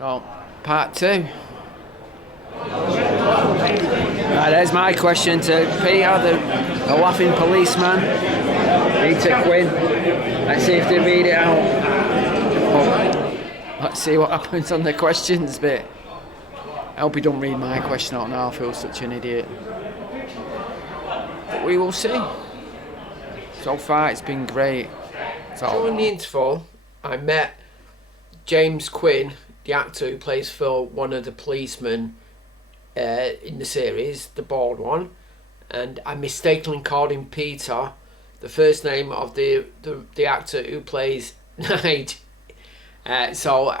So, part 2. There's my question to Peter, the laughing policeman. Peter Quinn. Let's see if they read it out. Let's see what happens on the questions bit. I hope he don't read my question out now. I feel such an idiot. But we will see. So far, it's been great. So in the interval, I met James Quinn, the actor who plays Phil, one of the policemen in the series, the bald one, and I mistakenly called him Peter, the first name of the actor who plays Nige. So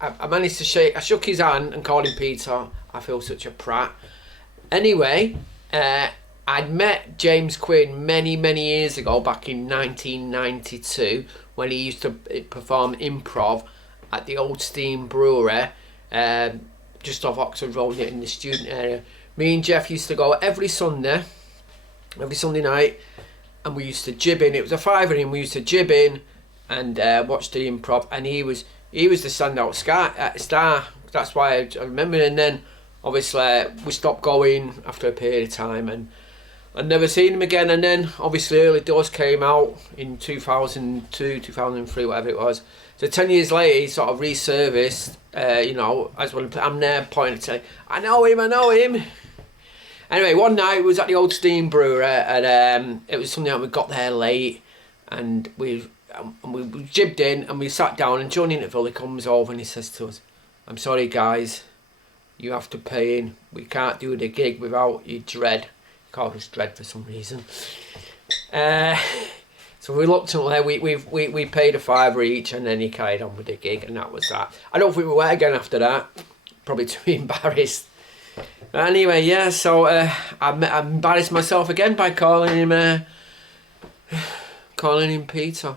I managed to I shook his hand and called him Peter. I feel such a prat. Anyway, I'd met James Quinn many years ago, back in 1992, when he used to perform improv at the Old Steam Brewery, just off Oxford Road in the student area. Me and Jeff used to go every Sunday night, and we used to jib in. It was a fiver in. We used to jib in and watch the improv, and he was the standout star. That's why I remember. And then obviously we stopped going after a period of time, and I'd never seen him again. And then obviously Early Doors came out in 2002, 2003, whatever it was. So 10 years later, he sort of resurfaced, as well. I'm there pointing to say, I know him. Anyway, one night we was at the Old Steam Brewery, and it was something that we got there late, and we jibbed in, and we sat down, and during the interval he comes over and he says to us, I'm sorry guys, you have to pay in. We can't do the gig without your dread. He called us dread for some reason. So reluctantly, we paid a fiver each, and then he carried on with the gig, and that was that. I don't think we went again after that, probably too embarrassed. But anyway, yeah, so I embarrassed myself again by calling him Peter.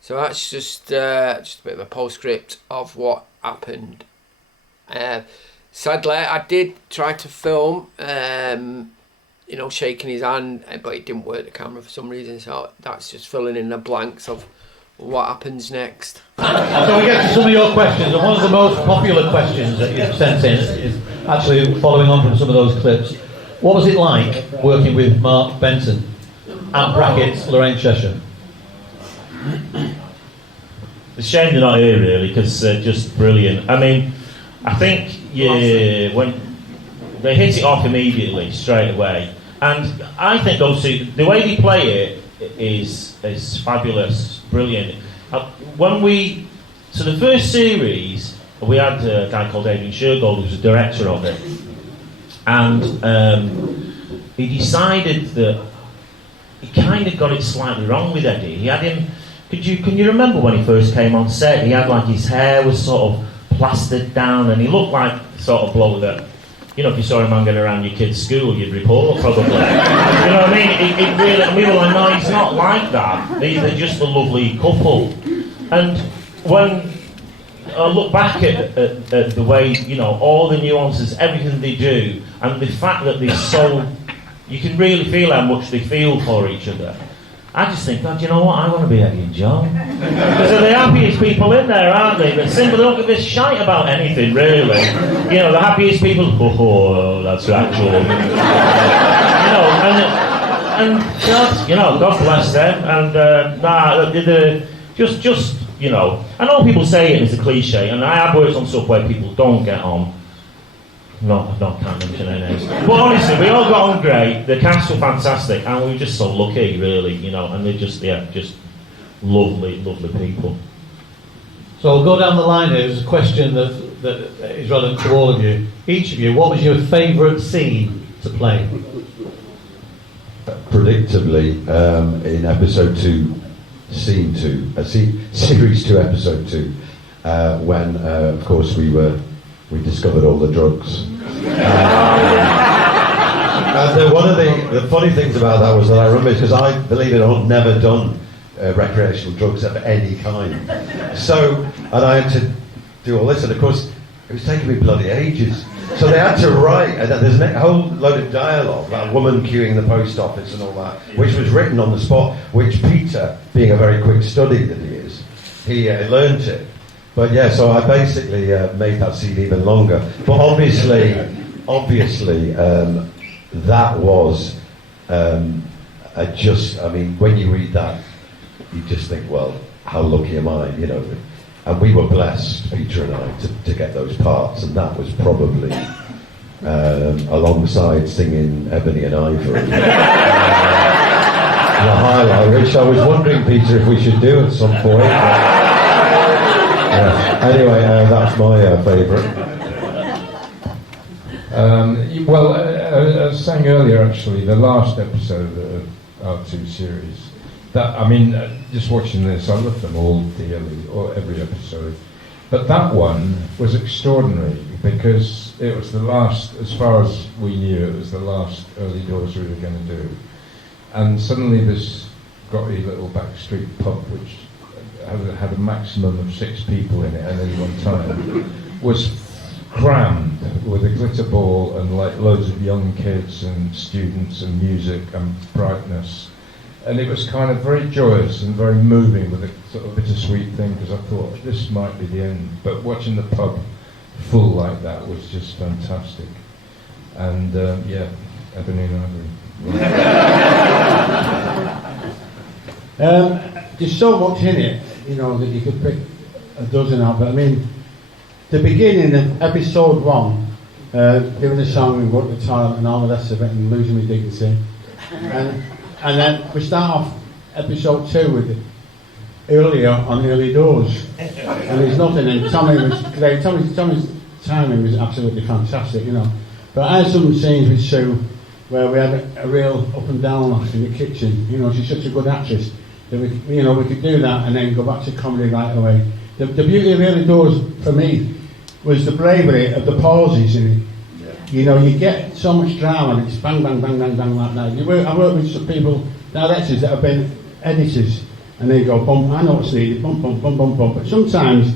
So that's just a bit of a postscript of what happened. Sadly, I did try to film, shaking his hand, but it didn't work, the camera, for some reason, so that's just filling in the blanks of what happens next. So we get to some of your questions, and one of the most popular questions that you've sent in is actually following on from some of those clips. What was it like working with Mark Benson at brackets Lorraine Cheshire? It's a shame they're not here, really, because they're just brilliant. I mean, I think when they hit it off immediately, straight away. And I think also the way they play it is fabulous, brilliant. So the first series, we had a guy called Adrian Shergold who was the director of it, and he decided that he kind of got it slightly wrong with Eddie. He had him. Can you remember when he first came on set? He had his hair was sort of plastered down, and he looked like the sort of bloke that, if you saw him hanging around your kid's school, you'd report, probably. You know what I mean? It really, and we were like, no, he's not like that. They're just a lovely couple. And when I look back at the way, all the nuances, everything they do, and the fact that they're so, you can really feel how much they feel for each other. I just think, God, you know what? I want to be Eddie and John. Because they're the happiest people in there, aren't they? They're simple, they don't give a shite about anything, really. The happiest people, oh, that's right, John. And God, God bless them. And, I know people say it as a cliche, and I have worked on stuff where people don't get on. Can't mention their names. But honestly, we all got on great. The cast were fantastic, and we were just so lucky, really, and they're just lovely people. So I'll go down the line here. There's a question that is relevant to all of you. Each of you, what was your favourite scene to play? Predictably, in episode 2, scene 2, series 2, episode 2, when, of course, we discovered all the drugs. And one of the funny things about that was that I remember, because I, believe it or not, never done recreational drugs of any kind. So, and I had to do all this, and of course, it was taking me bloody ages. So they had to write, and there's a whole load of dialogue, about a woman queuing the post office and all that, which was written on the spot, which Peter, being a very quick study that he is, he learnt it. But yeah, so I basically made that CD even longer. But obviously, that was I mean, when you read that, you just think, well, how lucky am I, you know? And we were blessed, Peter and I, to get those parts, and that was probably alongside singing Ebony and Ivory. The highlight, which I was wondering, Peter, if we should do at some point. Anyway, that's my favourite. Well, as I was saying earlier, actually, the last episode of our 2 series, that, I mean, just watching this, I love them all dearly, or every episode. But that one was extraordinary because it was the last, as far as we knew, it was the last Early Doors we were going to do. And suddenly this grotty little backstreet pub, which had a maximum of 6 people in it at any one time, was crammed with a glitter ball and like loads of young kids and students and music and brightness. And it was kind of very joyous and very moving with a sort of bittersweet thing, because I thought this might be the end. But watching the pub full like that was just fantastic. And yeah, Ebony and Ivory. There's so much in it, you know, that you could pick a dozen of. But I mean, the beginning of episode 1, doing the song and going to the toilet and all the rest of it and losing my dignity. And then we start off episode 2 with earlier on Early Doors. And there's nothing, and Tommy was great. Tommy's timing was absolutely fantastic, you know. But I had some scenes with Sue where we had a real up and down laugh in the kitchen. You know, she's such a good actress that we could do that and then go back to comedy right away. The beauty of Early Doors for me was the bravery of the pauses in it. You know, you get so much drama and it's bang, bang, bang, bang, bang like that. I work with some people, directors that have been editors, and they go, bump, I know what's needed, bump, bump, bump, bump, bump. But sometimes,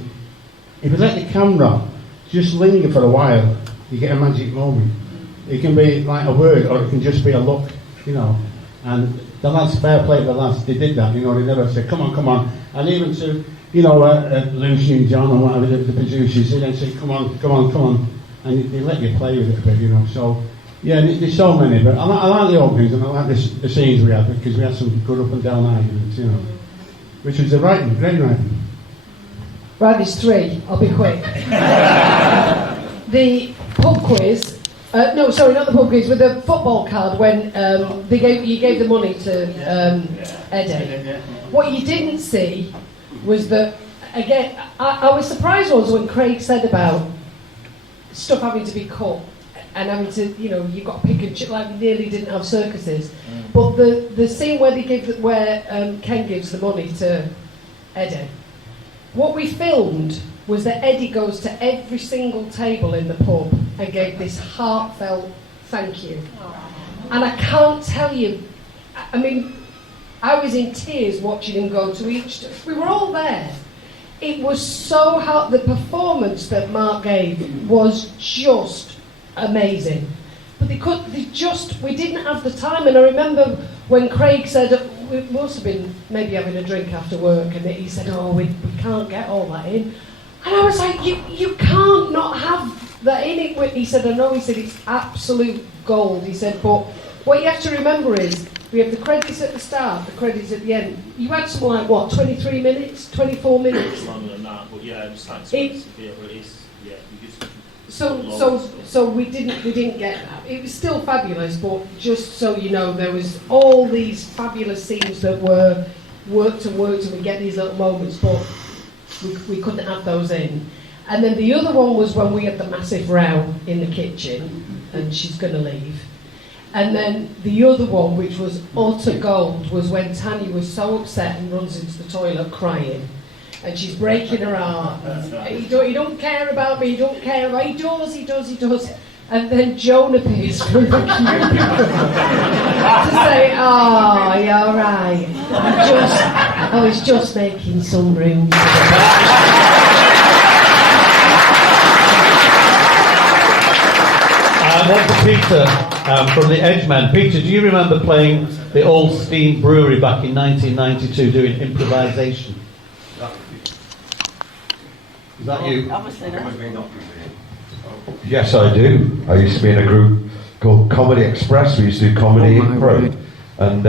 if you let the camera just linger for a while, you get a magic moment. It can be like a word, or it can just be a look, you know. And the lads, fair play to the lads, they did that, you know, they never said, come on, come on. And even to, you know, Lucy and John or whatever, the producers, they then say, come on, come on, come on. And they let you play with it a bit, you know. So, yeah, there's so many, but I like the openings and I like the scenes we had, because we had some good up and down arguments, you know. Which was the writing, great writing. Right, there's 3. I'll be quick. The pub quiz. No, sorry, not the pub quiz. With the football card, when you gave the money to Eddie. What you didn't see was that, again, I was surprised once when Craig said about stuff having to be cut and having to, you know, you've got to pick and choose, like we nearly didn't have circuses. But the scene where Ken gives the money to Eddie, what we filmed was that Eddie goes to every single table in the pub and gave this heartfelt thank you. And I can't tell you, I mean, I was in tears watching him go to each. We were all there. It was so hard. The performance that Mark gave was just amazing. But we didn't have the time. And I remember when Craig said, we must have been maybe having a drink after work, and he said, oh, we can't get all that in. And I was like, you can't not have that in it. He said, I know. He said, it's absolute gold. He said, but what you have to remember is, we have the credits at the start, the credits at the end. You had something like, what, 23 minutes, 24 minutes? It's longer than that, but yeah, it was like So we didn't get that. It was still fabulous, but just so you know, there was all these fabulous scenes that were worked and we get these little moments, but we couldn't have those in. And then the other one was when we had the massive row in the kitchen, and she's going to leave. And then the other one, which was utter gold, was when Tanya was so upset and runs into the toilet crying. And she's breaking her heart. He don't care about me, he don't care about me. He does. And then Joan appears from the cubicle to say, oh, you're all right. I was just making some room. One for Peter from the Edgeman. Peter, do you remember playing the Old Steam Brewery back in 1992 doing improvisation? Is that you? Obviously not. Yes, I do. I used to be in a group called Comedy Express. We used to do comedy improv. And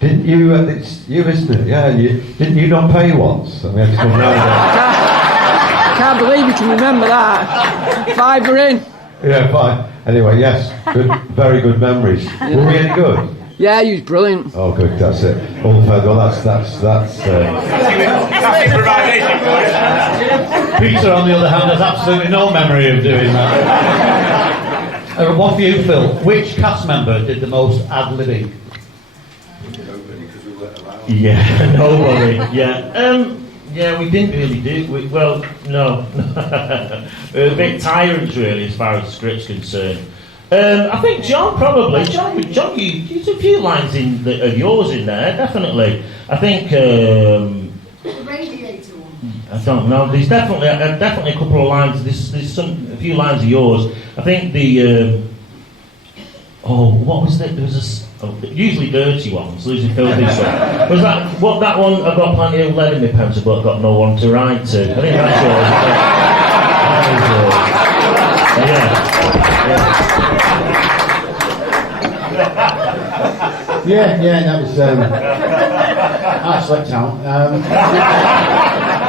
didn't you? It's you, isn't it? Yeah. Didn't you not pay once? And we had to come round there. I can't believe you can remember that. $5 in. Yeah, fine. Anyway, yes, good, very good memories. Were we any good? Yeah, you was brilliant. Oh, good. That's it. All fair. Well, that's. Peter, on the other hand, has absolutely no memory of doing that. One for you, Phil. Which cast member did the most ad-libbing? Yeah, nobody. Yeah. Yeah, we didn't really do. No. We're a bit tyrants, really, as far as the script's concerned. I think John probably. John, you there's a few lines of yours in there, definitely. I think. The radiator one. I don't know. There's definitely a couple of lines. There's a few lines of yours. I think the. What was it? There was usually dirty ones. Losing filthy stuff. Was that what that one? I've got plenty of lead in my pencil, but I've got no one to write to. I think that's all. Yeah, that was. I slept out.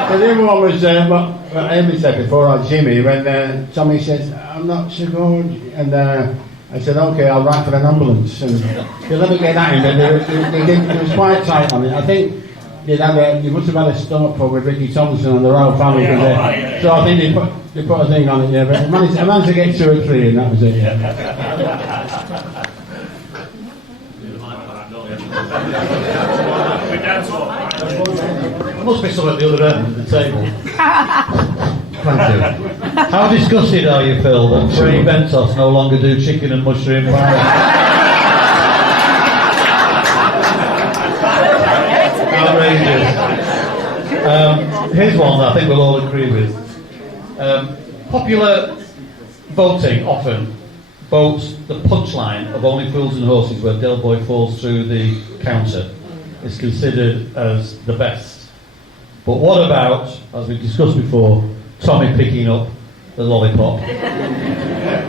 So the other one was what Amy said before on Jimmy when Tommy says, "I'm not so good," and I said, "Okay, I'll write for an ambulance." And they let me get that in, but it was quite tight on it. I think they must have had a stomach pub with Ricky Thompson and the Royal Family. So I think they put a thing on it. Yeah, but I managed to get 2 or 3, and that was it. Yeah. There must be some at the other end of the table. Thank you. How disgusted are you, Phil, that Craig Bentos no longer do chicken and mushroom pie? Outrageous. Here's one that I think we'll all agree with. Popular voting often votes the punchline of Only Fools and Horses where Del Boy falls through the counter is considered as the best. But what about, as we discussed before, Tommy picking up the lollipop?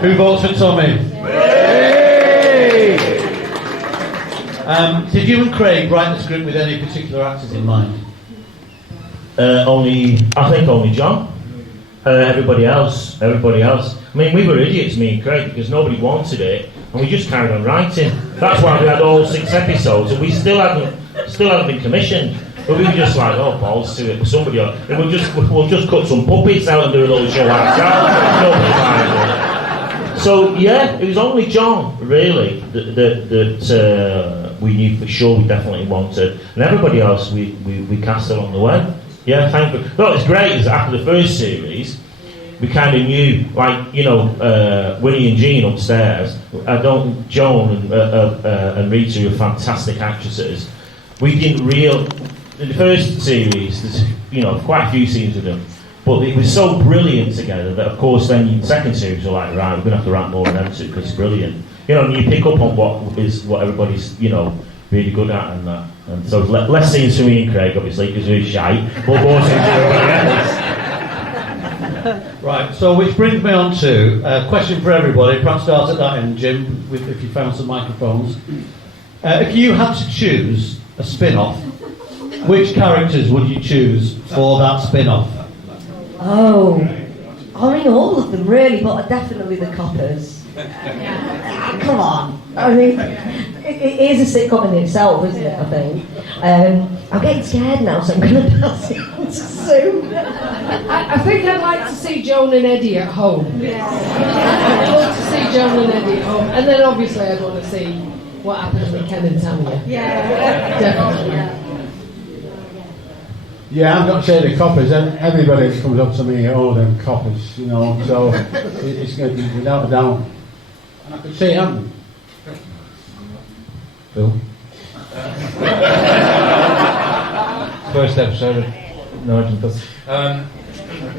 Who votes for Tommy? Did you and Craig write the script with any particular actors in mind? I think only John. Everybody else. I mean, we were idiots, me and Craig, because nobody wanted it, and we just carried on writing. That's why we had all 6 episodes, and we still hadn't been commissioned. But we were just like, oh, balls to it, somebody else. And we'll just cut some puppets out and do a little show ourselves. So yeah, it was only John really that we knew for sure we definitely wanted, and everybody else we cast along the way. Yeah, thankfully. Well, it's great is after the first series, we kind of knew, like, Winnie and Jean upstairs. Joan and Rita were fantastic actresses. We didn't in the first series, there's quite a few scenes with them, but it was so brilliant together that, of course, then in the second series we're like, right, we're going to have to write more of them too because it's brilliant. And you pick up on what everybody's really good at and that. And so less scenes for me and Craig, obviously, because we're shy, but more scenes for everybody else. Right, so which brings me on to a question for everybody. Perhaps start at that end, Jim, if you found some microphones. If you had to choose a spin-off, which characters would you choose for that spin-off? Oh, I mean all of them really, but definitely the coppers. Come on, I mean, it is a sitcom in itself, isn't it? I think. I'm getting scared now, so I'm going to pass it on to Sue. I think I'd like to see Joan and Eddie at home. I'd love to see Joan and Eddie at home, and then obviously I'd want to see what happens with Ken and Tanya. Yeah, definitely. Yeah, I've got to say the coppers. Everybody comes up to me, oh, them coppers, so it's going to be without a doubt. And I could see it happening. Phil? First episode of Nigel Plus.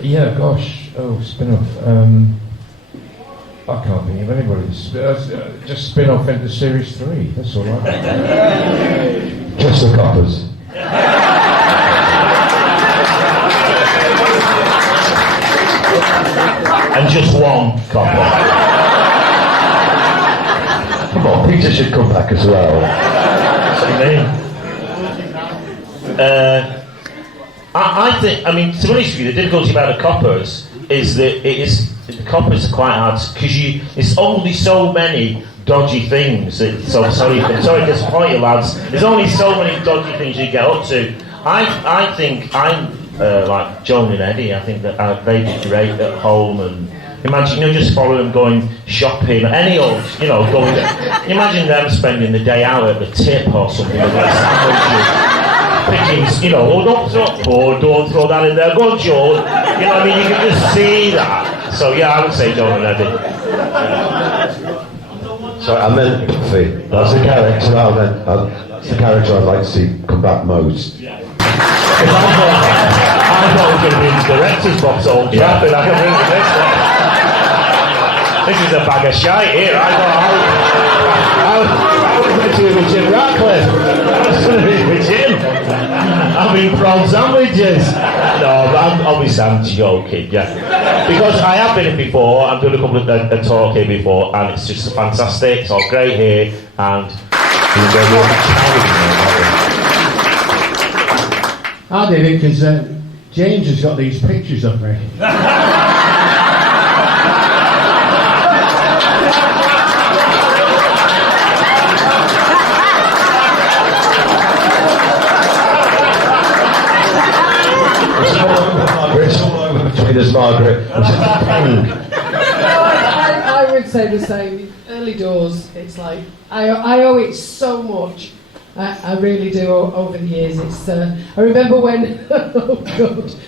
Yeah, gosh. Oh, spin-off. I can't think of anybody. Just spin-off into series 3. That's all right. Just the coppers. and just one copper. Come on, Peter should come back as well. What do you mean? I think, I mean, to be honest with you, the difficulty about the coppers is that the coppers are quite hard because it's only so many dodgy things. So sorry to disappoint you, lads. There's only so many dodgy things you get up to. I think I'm like Joan and Eddie. I think that they'd be great at home and. Imagine, just follow them going shopping, any old, going. Imagine them spending the day out at the tip or something with their sandwiches, picking, don't throw that in there. Go on, Joan. You can just see that. So yeah, I would say Joan and Eddie. So and then Buffy. That's the character. That's the character I'd like to see come back most. I thought it was going to be in the director's box all trapping. I can bring this one. This is a bag of shite here. I was going to be with Jim Ratcliffe. I was going to be with Jim. Having prawn sandwiches. No, but obviously I'm joking, yeah. Because I have been here before. I've done a couple of talk here before, and it's just fantastic. It's all great here, and I did it because James has got these pictures of me. It's all over between us, Margaret. I would say the same. Early doors, it's like I owe it so much. I really do over the years. It's I remember when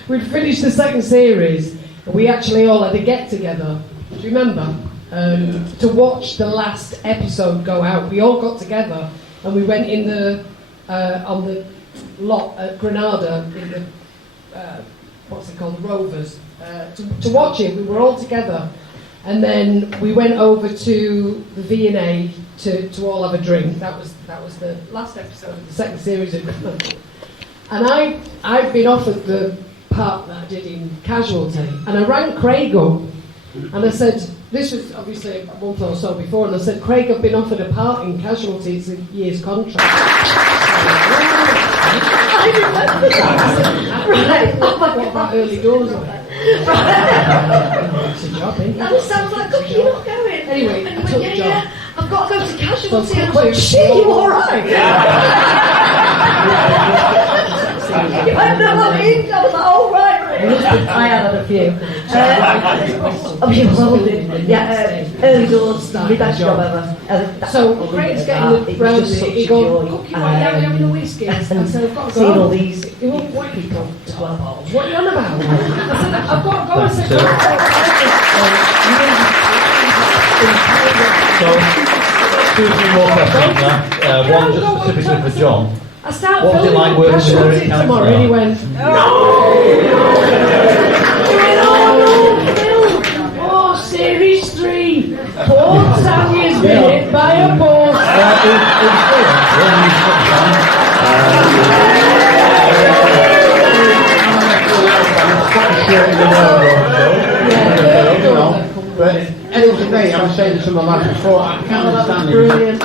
we'd finished the second series, we actually all had a get together. Do you remember? To watch the last episode go out, we all got together and we went in the on the lot at Granada in the what's it called, the Rovers, to watch it. We were all together, and then we went over to the V&A to all have a drink. That was the last episode of the second series of Granada. And I'd been offered the part that I did in Casualty, and I rang Craig up, and I said, this was obviously a month or so before, and I said, Craig, I've been offered a part in Casualty, it's a year's contract. I remember that. Right. What about early doors? It's a job, isn't it? That sounds like, look, you're not going. Anyway, I took the job. Yeah, I've got to go to Casualty. So, I'm like, shit, you alright? You had no money. I was like, oh, right. I had a few. Early doors, the best job ever. So Craig's getting the round here, he goes, Cookie, why are you having a whiskey? I said, I've got to go. Seeing all these people to 12 hours. What are you on about? I said, I've got to go. I said, So, 2 or 3 more questions now. One just specifically for John. I started what was it like working with Eric tomorrow, and he went, no! Oh, Series 3! Paul Tanya's been hit by a ball! But anyway, today I was saying to some of the lads before, I can't understand brilliant.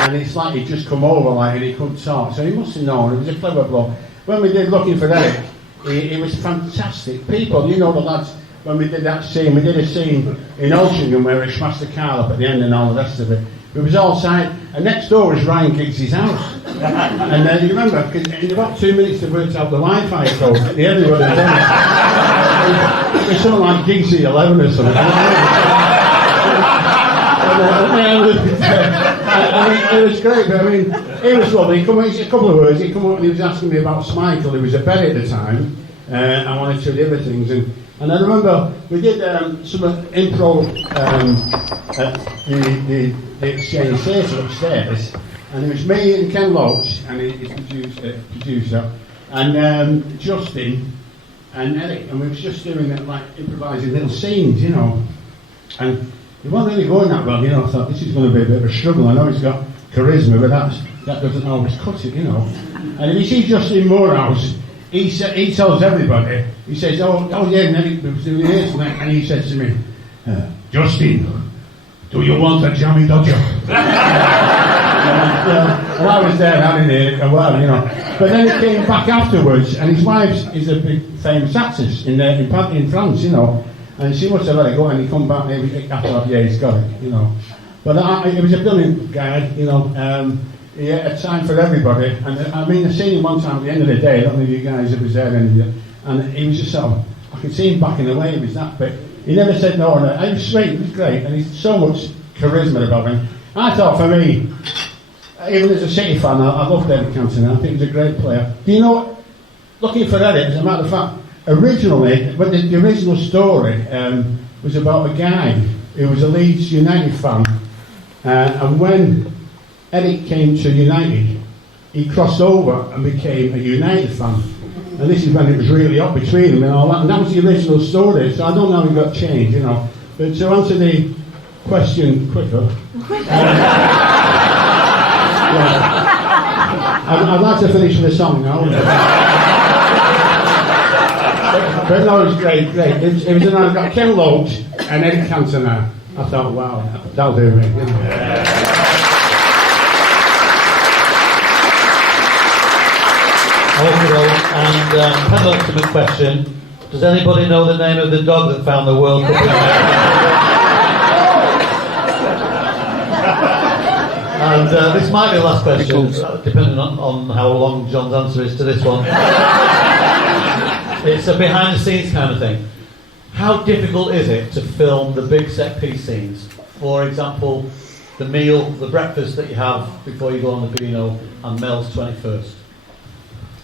And it's like he'd just come over and he couldn't talk, so he must have known. It was a clever bloke. When we did Looking for Eric, he was fantastic. People, the lads, when we did that scene, we did a scene in Altrincham where he smashed the car up at the end and all the rest of it. It was all side, and next door was Ryan Giggs' house. And then you remember, because in about 2 minutes they worked out the Wi-Fi code at the end of it. It was something like Giggs 11 or something. It was great, but I mean, it was lovely. He come, a couple of words, he come up and he was asking me about Smikle. He was a Berry at the time, and one or two of the other things. And I remember we did some improv at the Exchange Theatre upstairs, and it was me and Ken Loach, and his producer, and Justin and Eric, and we was just doing it like improvising little scenes, and he wasn't really going that well, I thought this is going to be a bit of a struggle. I know he's got charisma, but that doesn't always cut it, And if you see Justin Morehouse, he tells everybody, he says, oh yeah, and then he was doing this, and he says to me, Justin, do you want a jammy dodger? And I was there having it, and whatever, you know. But then he came back afterwards, and his wife is a big famous actress in France, you know. And she must have let it go, and he come back and after that, yeah, he's got it, you know. But he was a brilliant guy, you know. He had time for everybody, and I mean, I seen him one time at the end of the day. I don't know if you guys ever was there, and he was just sort of, I could see him backing away. He was that bit. He never said no, and he was sweet. He was great, and he's so much charisma about him. I thought for me, even as a City fan, I loved Eric Cantona. I think he was a great player. Do you know what? Looking for Eric, as a matter of fact, originally, but the original story was about a guy who was a Leeds United fan, and when Eric came to United, he crossed over and became a United fan. And this is when it was really hot between them and all that. And that was the original story, so I don't know how it got changed, you know. But to answer the question quicker, I'd like to finish with a song now. But no, it was great. It was I've got Ken Loach and Eric Cantona. I thought, wow, that'll do me. You know. And penultimate question: does anybody know the name of the dog that found the World Cup? And this might be the last question, depending on how long John's answer is to this one. It's a behind-the-scenes kind of thing. How difficult is it to film the big set-piece scenes? For example, the meal, the breakfast that you have before you go on the Beano and Mel's 21st.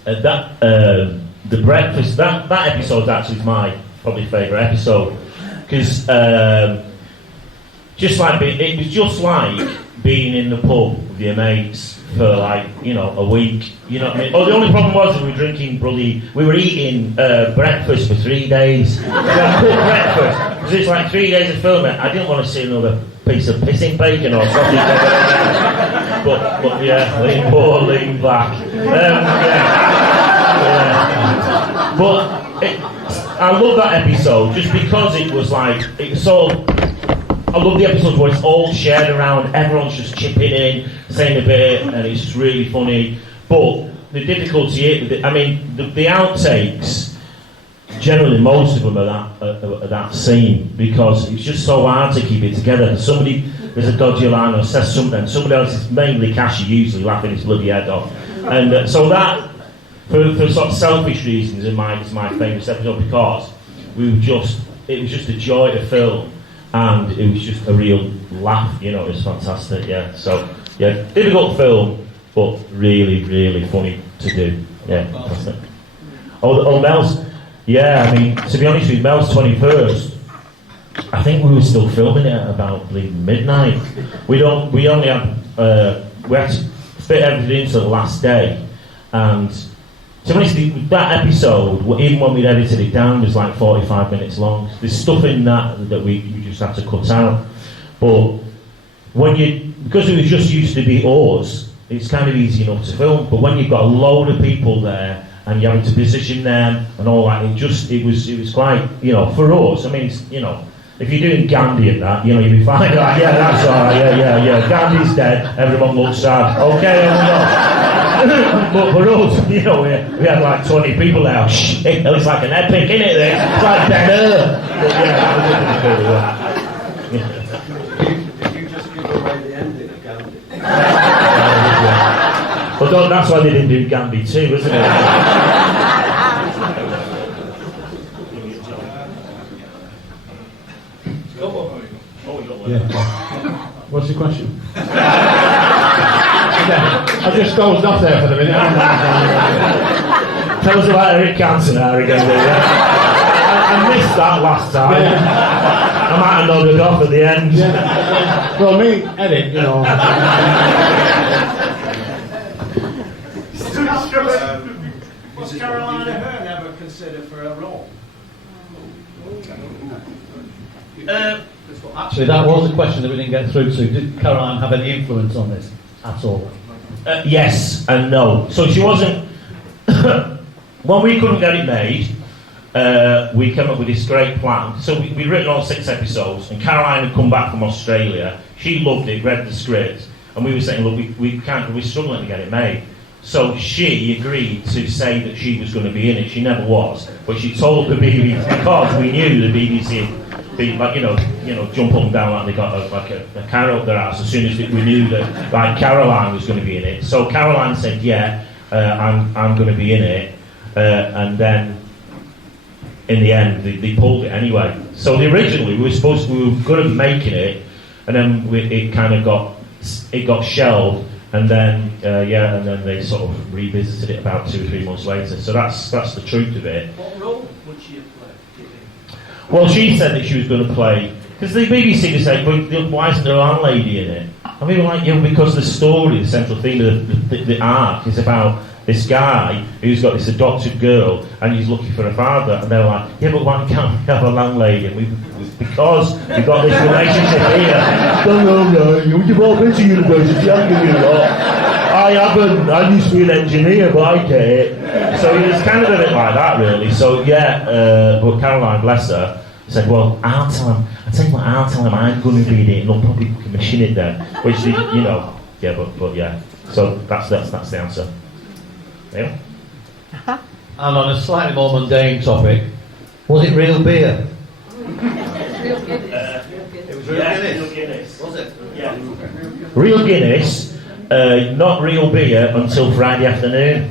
The breakfast, that episode actually is my probably favourite episode, because it was just like being in the pub with your mates for like, you know, a week, you know what I mean? Oh, the only problem was we were eating breakfast for 3 days. We had cooked breakfast, because it's like 3 days of filming. I didn't want to see another piece of pissing bacon or something. but yeah, lean back. But I love that episode just because it was like, I love the episodes where it's all shared around, everyone's just chipping in, saying a bit, and it's really funny. But the difficulty, the outtakes, generally most of them are that scene, because it's just so hard to keep it together. There's a dodgy line or says something, somebody else is mainly Cashy usually laughing his bloody head off. And so that, for sort of selfish reasons, is my favourite episode, because it was just a joy to film, and it was just a real laugh, you know. It was fantastic, yeah. So, yeah, difficult film, but really, really funny to do. Yeah, fantastic. Oh, Mel's, yeah, I mean, to be honest with you, Mel's 21st, I think we were still filming it at about midnight. We had to fit everything into the last day, and to be honest, that episode, even when we'd edited it down, was like 45 minutes long. There's stuff in that we just had to cut out. But because it was just used to be us, it's kind of easy enough to film. But when you've got a load of people there and you're having to position them and all that, it was quite, you know, for us. I mean, you know, if you're doing Gandhi and that, you know, you'd be fine. Like, yeah, that's all right. Yeah. Gandhi's dead. Everyone looks sad. Okay, but for us, you know, we had like 20 people there. Shit, it's like an epic, innit? It's like Ben Hur. But yeah, Did you just give away the ending of Gandhi? Well, that's why they didn't do Gandhi too, isn't it? Yeah. What's the question? I just dozed off there for the minute. Tell us about Eric Cantona again, I missed that last time. Yeah. I might have nodded off at the end. Yeah. Well, me, Eric, you know. Was Carolina Hearn ever considered for a role? Actually, that was a question that we didn't get through to. Did Caroline have any influence on this at all? Yes and no. So she wasn't. when we couldn't get it made, we came up with this great plan. So we'd written all 6 episodes, and Caroline had come back from Australia. She loved it, read the script, and we were saying, look, we're struggling to get it made. So she agreed to say that she was going to be in it. She never was, but she told the BBC, because we knew the BBC, like, you know, jump up and down like they got a carrot up their ass as soon as we knew that, like, Caroline was going to be in it. So Caroline said, yeah, I'm going to be in it, and then in the end they pulled it anyway. So originally we were going to be making it, and then it got shelved, and then and then they sort of revisited it about 2 or 3 months later. So that's the truth of it. What role would she have played, do you think? Well, she said that she was going to play, because the BBC was saying, well, why isn't there a landlady in it? And we were like, yeah, because the story, the central theme of the arc is about this guy who's got this adopted girl and he's looking for a father, and they were like, yeah, but why can't we have a landlady? And because we've got this relationship here. No, you've all been to university, haven't you? I haven't. I used to be an engineer, but I get it. So it was kind of a bit like that, really. So yeah, but Caroline, bless her, said, well, I'll tell him I'm going to be in it, and they'll probably commission it then. Which, you know, yeah, but yeah. So that's the answer. Yeah. And on a slightly more mundane topic, was it real beer? It was real Guinness. Was it? Yeah. Real Guinness, not real beer until Friday afternoon.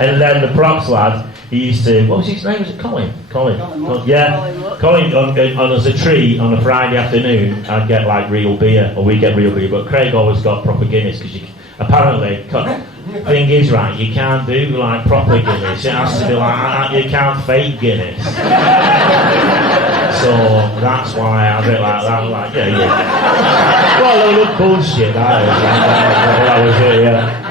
And then the props lad, he used to, what was his name? Was it Colin? Colin, yeah. Colin on as a treat on a Friday afternoon, I'd get like real beer, or we get real beer, but Craig always got proper Guinness, because apparently, thing is, right, you can't do like proper Guinness. It has to be like, you can't fake Guinness. So that's why I did like that. Like, yeah. Well, a load of bullshit, that was it, yeah.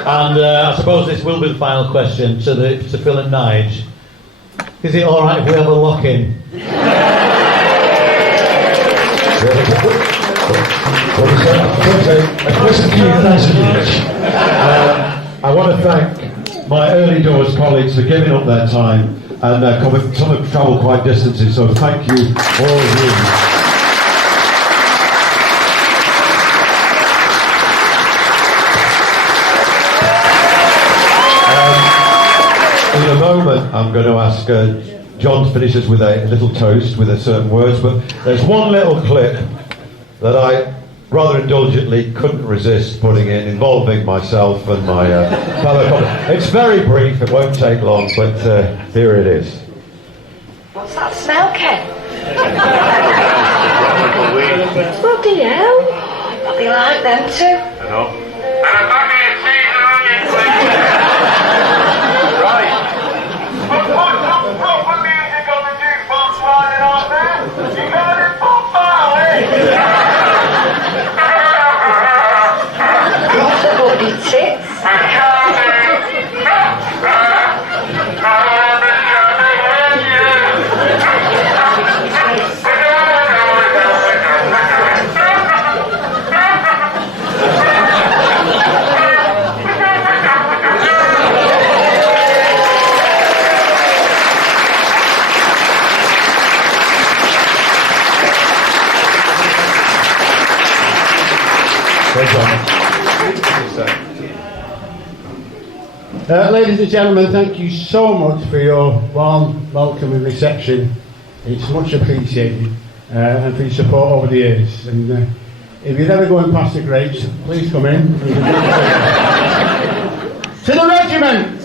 And I suppose this will be the final question to Phil and Nige. Is it all right if we have a lock-in? I want to thank my early doors colleagues for giving up their time, and some have travelled quite distances, so thank you, all of you. In a moment, I'm going to ask John to finish us with a little toast with certain words, but there's one little clip that I rather indulgently couldn't resist putting in, involving myself and my fellow colleagues. It's very brief, it won't take long, but here it is. What's that smell, Ken? Bloody hell. Bloody like them too. I know. Right. Put proper music on the jukebox lining up there. You got it, pop Marley. What's the bloody tits? Ladies and gentlemen, thank you so much for your warm welcome and reception. It's much appreciated, and for your support over the years. And if you're ever going past the grapes, please come in. To the regiment!